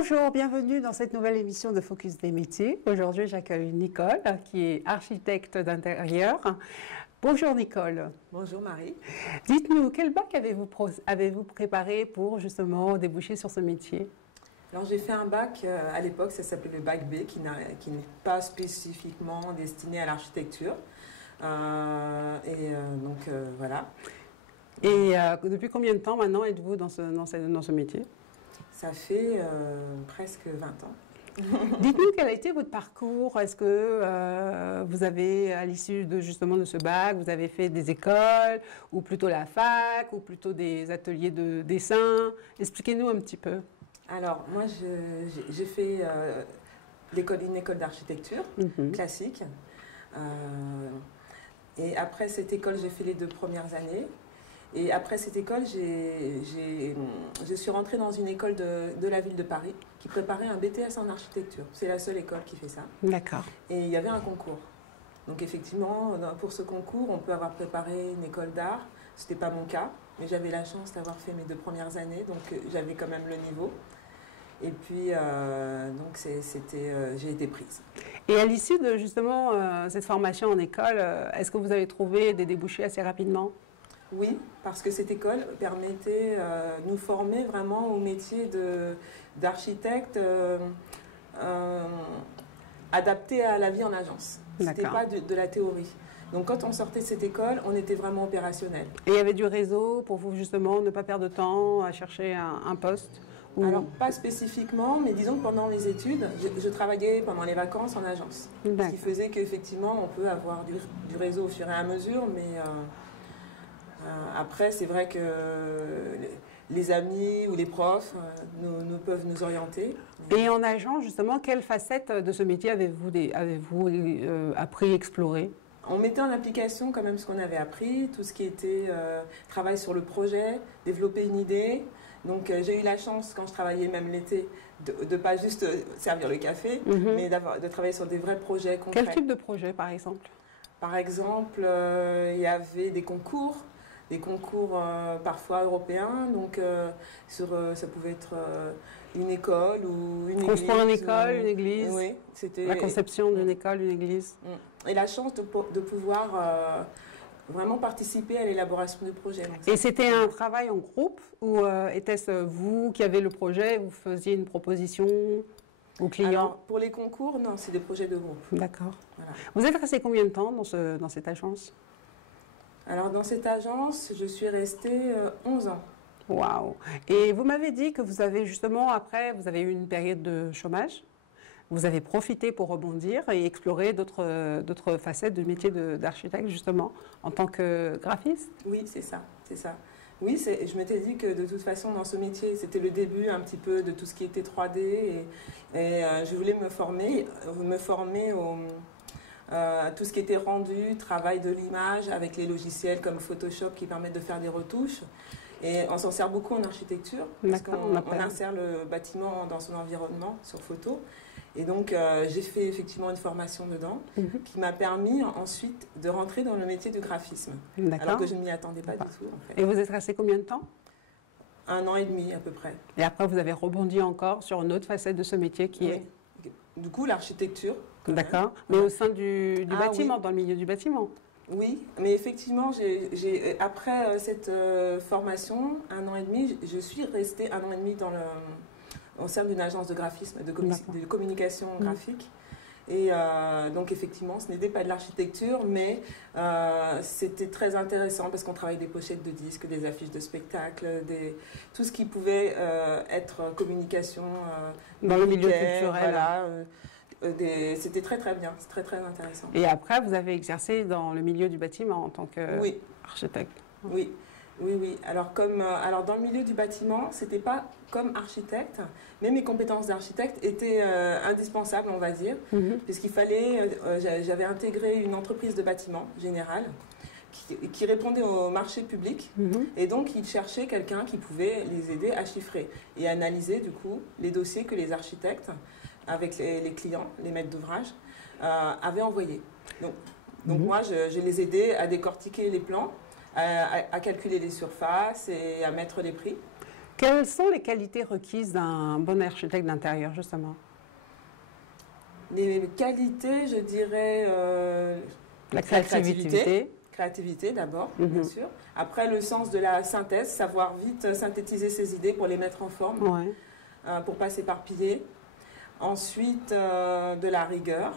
Bonjour, bienvenue dans cette nouvelle émission de Focus des métiers. Aujourd'hui, j'accueille Nicole, qui est architecte d'intérieur. Bonjour Nicole. Bonjour Marie. Dites-nous, quel bac avez-vous préparé pour justement déboucher sur ce métier? Alors j'ai fait un bac, à l'époque ça s'appelait le bac B, qui n'est pas spécifiquement destiné à l'architecture. Voilà. Et depuis combien de temps maintenant êtes-vous dans ce métier? Ça fait presque 20 ans. Dites-nous quel a été votre parcours. Est-ce que vous avez, à l'issue de ce bac, vous avez fait des écoles, ou plutôt la fac, ou plutôt des ateliers de dessin? Expliquez-nous un petit peu. Alors moi j'ai fait une école d'architecture classique. Et après cette école, j'ai fait les 2 premières années. Et après cette école, je suis rentrée dans une école de la ville de Paris qui préparait un BTS en architecture. C'est la seule école qui fait ça. D'accord. Et il y avait un concours. Donc effectivement, pour ce concours, on peut avoir préparé une école d'art. Ce n'était pas mon cas, mais j'avais la chance d'avoir fait mes 2 premières années, donc j'avais quand même le niveau. Et puis, j'ai été prise. Et à l'issue de justement cette formation en école, est-ce que vous avez trouvé des débouchés assez rapidement? Oui, parce que cette école permettait de nous former vraiment au métier d'architecte adapté à la vie en agence. Ce n'était pas de la théorie. Donc quand on sortait de cette école, on était vraiment opérationnel. Et il y avait du réseau pour vous justement ne pas perdre de temps à chercher un poste? Alors, pas spécifiquement, mais disons que pendant mes études, je travaillais pendant les vacances en agence. Ce qui faisait qu'effectivement, on peut avoir du réseau au fur et à mesure, mais après, c'est vrai que les amis ou les profs nous peuvent nous orienter. Et en agence, justement, quelle facette de ce métier avez-vous appris, exploré? On mettait en application quand même ce qu'on avait appris, tout ce qui était travail sur le projet, développer une idée. Donc j'ai eu la chance, quand je travaillais même l'été, de ne pas juste servir le café, mais de travailler sur des vrais projets concrets. Quel type de projet, par exemple? Par exemple, il y avait des concours parfois européens. Donc ça pouvait être une école ou une église. Construire une école, une église. Oui, c'était la conception d'une école, une église. Et la chance de pouvoir vraiment participer à l'élaboration du projet. Donc, et c'était un travail en groupe ou était-ce vous qui avez le projet, vous faisiez une proposition aux clients? Alors, pour les concours, non, c'est des projets de groupe. D'accord. Voilà. Vous êtes resté combien de temps dans cette agence? Alors, dans cette agence, je suis restée 11 ans. Waouh! Et vous m'avez dit que vous avez justement, après, vous avez eu une période de chômage. Vous avez profité pour rebondir et explorer d'autres facettes du métier d'architecte, justement, en tant que graphiste? Oui, c'est ça, c'est ça. Oui, je m'étais dit que de toute façon, dans ce métier, c'était le début un petit peu de tout ce qui était 3D. Et je voulais me former à tout ce qui était rendu, travail de l'image, avec les logiciels comme Photoshop qui permettent de faire des retouches. Et on s'en sert beaucoup en architecture, parce qu'on insère le bâtiment dans son environnement sur photo. Et donc, j'ai fait effectivement une formation dedans qui m'a permis ensuite de rentrer dans le métier du graphisme. Alors que je ne m'y attendais pas du tout. En fait. Et vous êtes resté combien de temps? 1 an et demi à peu près. Et après, vous avez rebondi encore sur une autre facette de ce métier qui est? Du coup, l'architecture. D'accord. Mais au sein du bâtiment, dans le milieu du bâtiment? Oui, mais effectivement, après cette formation, 1 an et demi, je suis restée 1 an et demi au sein d'une agence de graphisme, de communication graphique. Et donc effectivement, ce n'était pas de l'architecture, mais c'était très intéressant parce qu'on travaillait des pochettes de disques, des affiches de spectacles, tout ce qui pouvait être communication dans le milieu culturel. Voilà, c'était très très bien, c'est très très intéressant. Et après, vous avez exercé dans le milieu du bâtiment en tant qu'architecte? Oui. Oui. Alors dans le milieu du bâtiment, c'était pas comme architecte, mais mes compétences d'architecte étaient indispensables, on va dire, puisqu'il fallait. J'avais intégré une entreprise de bâtiment générale qui répondait au marché public, et donc ils cherchaient quelqu'un qui pouvait les aider à chiffrer et analyser du coup les dossiers que les architectes, avec les clients, les maîtres d'ouvrage, avaient envoyés. Donc moi, je les aidais à décortiquer les plans, à calculer les surfaces et à mettre les prix. Quelles sont les qualités requises d'un bon architecte d'intérieur, justement? Les qualités, je dirais, La créativité. Créativité d'abord, bien sûr. Après, le sens de la synthèse, savoir vite synthétiser ses idées pour les mettre en forme, pour pas s'éparpiller. Ensuite, de la rigueur.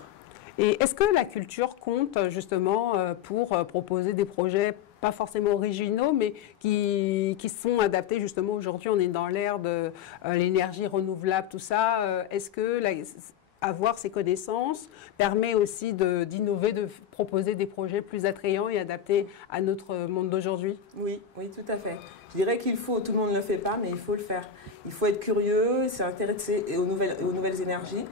Et est-ce que la culture compte justement pour proposer des projets pas forcément originaux, mais qui sont adaptés justement aujourd'hui? On est dans l'ère de l'énergie renouvelable, tout ça. Est-ce que avoir ces connaissances permet aussi d'innover, de proposer des projets plus attrayants et adaptés à notre monde d'aujourd'hui? Oui, oui, tout à fait. Je dirais qu'il faut, tout le monde ne le fait pas, mais il faut le faire. Il faut être curieux, s'intéresser aux nouvelles énergies.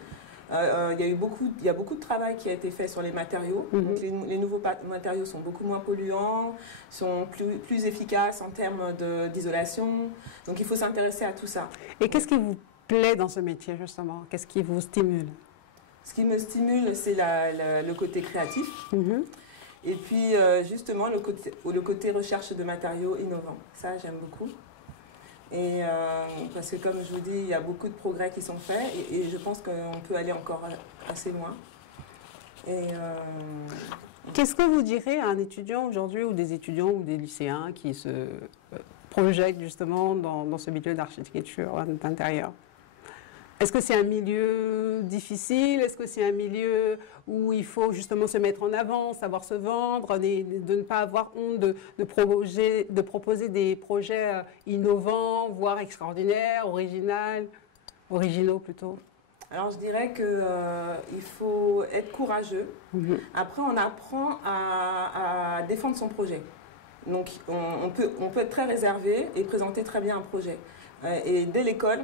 Il y a beaucoup de travail qui a été fait sur les matériaux. Donc les nouveaux matériaux sont beaucoup moins polluants, sont plus efficaces en termes d'isolation. Donc il faut s'intéresser à tout ça. Et qu'est-ce qui vous plaît dans ce métier, justement? Qu'est-ce qui vous stimule? Ce qui me stimule, c'est le côté créatif. Et puis, justement, le côté recherche de matériaux innovants. Ça, j'aime beaucoup. Et parce que, comme je vous dis, il y a beaucoup de progrès qui sont faits et je pense qu'on peut aller encore assez loin. Qu'est-ce que vous direz à un étudiant aujourd'hui, ou des étudiants ou des lycéens qui se projettent justement dans ce milieu d'architecture d'intérieur? Est-ce que c'est un milieu difficile? Est-ce que c'est un milieu où il faut justement se mettre en avant, savoir se vendre, de ne pas avoir honte de proposer des projets innovants, voire extraordinaires, originaux plutôt? Alors je dirais qu'il faut être courageux. Après, on apprend à défendre son projet. Donc on peut être très réservé et présenter très bien un projet. Et dès l'école,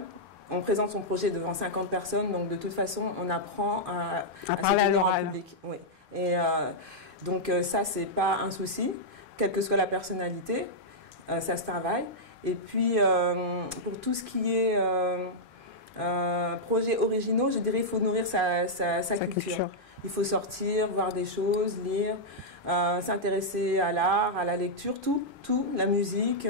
on présente son projet devant 50 personnes, donc de toute façon, on apprend à parler à l'oral. Oui. Et donc ça, c'est pas un souci, quelle que soit la personnalité, ça se travaille. Et puis, pour tout ce qui est projets originaux, je dirais qu'il faut nourrir sa culture. Il faut sortir, voir des choses, lire, s'intéresser à l'art, à la lecture, tout, la musique.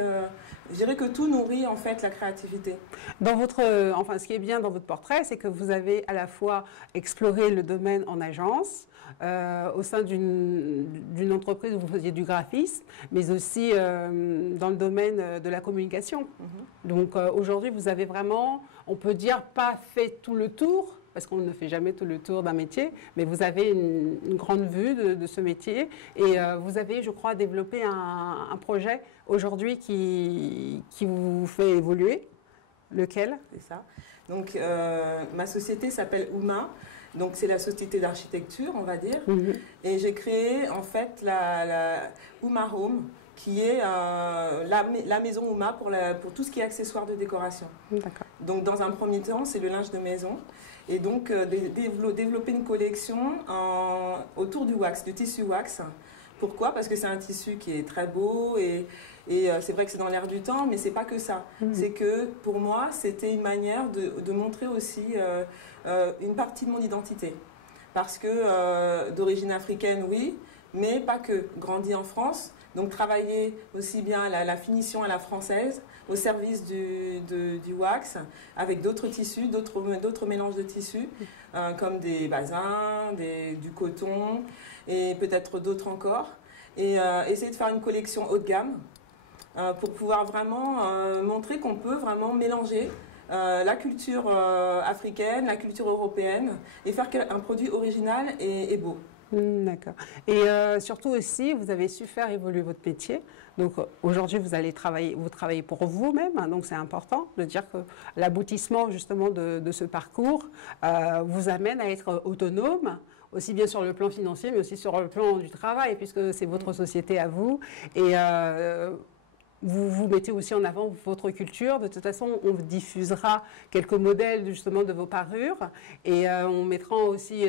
Je dirais que tout nourrit en fait la créativité. Ce qui est bien dans votre portrait, c'est que vous avez à la fois exploré le domaine en agence, au sein d'une entreprise où vous faisiez du graphisme, mais aussi dans le domaine de la communication. Donc aujourd'hui, vous avez vraiment, on peut dire, pas fait tout le tour, parce qu'on ne fait jamais tout le tour d'un métier, mais vous avez une grande vue de ce métier et vous avez, je crois, développé un projet aujourd'hui qui vous fait évoluer. Lequel? C'est ça. Donc, ma société s'appelle Ouma, donc c'est la société d'architecture, on va dire. Et j'ai créé, en fait, la Ouma Home, qui est la maison Ouma pour tout ce qui est accessoires de décoration. Donc, dans un premier temps, c'est le linge de maison. Et donc, développer une collection autour du wax, du tissu wax. Pourquoi? Parce que c'est un tissu qui est très beau et c'est vrai que c'est dans l'air du temps, mais c'est pas que ça. C'est que, pour moi, c'était une manière de montrer aussi une partie de mon identité. Parce que d'origine africaine, oui, mais pas que. Grandi en France, donc travailler aussi bien la finition à la française, au service du wax, avec d'autres tissus, d'autres mélanges de tissus, comme des basins, du coton, et peut-être d'autres encore. Et essayer de faire une collection haut de gamme, pour pouvoir vraiment montrer qu'on peut vraiment mélanger la culture africaine, la culture européenne, et faire un produit original et beau. D'accord. Et surtout aussi, vous avez su faire évoluer votre métier. Donc aujourd'hui, vous travaillez pour vous-même, hein, donc c'est important de dire que l'aboutissement justement de ce parcours vous amène à être autonome, aussi bien sur le plan financier, mais aussi sur le plan du travail, puisque c'est votre société à vous. Et vous mettez aussi en avant votre culture. De toute façon, on diffusera quelques modèles justement de vos parures et on mettra aussi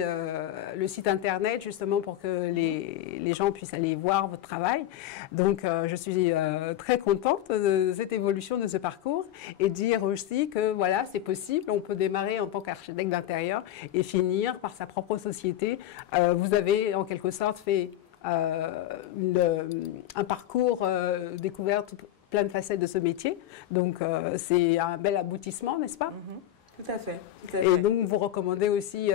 le site internet justement pour que les gens puissent aller voir votre travail. Donc, je suis très contente de cette évolution, de ce parcours et dire aussi que voilà, c'est possible. On peut démarrer en tant qu'architecte d'intérieur et finir par sa propre société. Vous avez en quelque sorte fait un parcours découverte plein de facettes de ce métier. Donc, c'est un bel aboutissement, n'est-ce pas? Tout à fait. Et donc, vous recommandez aussi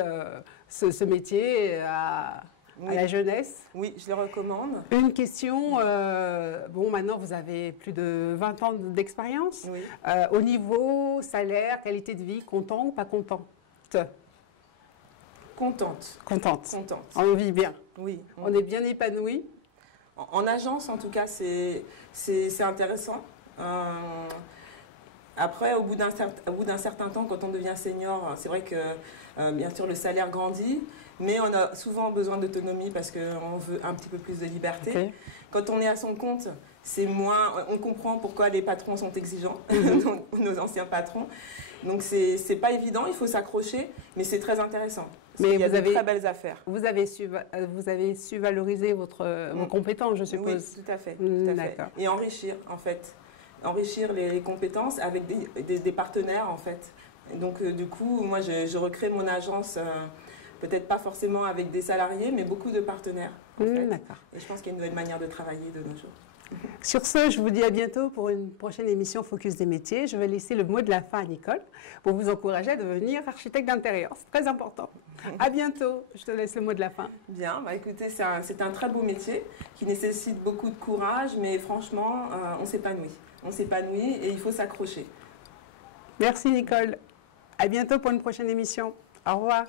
ce métier à la jeunesse? Oui, je le recommande. Une question, bon, maintenant, vous avez plus de 20 ans d'expérience. Oui. Au niveau salaire, qualité de vie, content ou pas content? Contente. Contente. Contente. On vit bien. Oui. On est bien épanoui. En agence, en tout cas, c'est intéressant. Après, au bout d'un certain temps, quand on devient senior, c'est vrai que, bien sûr, le salaire grandit, mais on a souvent besoin d'autonomie parce qu'on veut un petit peu plus de liberté. Okay. Quand on est à son compte, c'est moins... On comprend pourquoi les patrons sont exigeants, nos anciens patrons. Donc, c'est pas évident, il faut s'accrocher, mais c'est très intéressant. Mais il y a de très belles affaires. Vous avez su valoriser vos compétences, je suppose. Oui, tout à fait. Tout à fait. Et enrichir, en fait. Enrichir les compétences avec des partenaires, en fait. Donc, du coup, moi, je recrée mon agence, peut-être pas forcément avec des salariés, mais beaucoup de partenaires. En fait. Et je pense qu'il y a une nouvelle manière de travailler de nos jours. Sur ce, je vous dis à bientôt pour une prochaine émission Focus des métiers. Je vais laisser le mot de la fin à Nicole pour vous encourager à devenir architecte d'intérieur. C'est très important. À bientôt. Je te laisse le mot de la fin. Bien, bah écoutez, c'est un très beau métier qui nécessite beaucoup de courage, mais franchement, on s'épanouit. On s'épanouit et il faut s'accrocher. Merci Nicole. À bientôt pour une prochaine émission. Au revoir.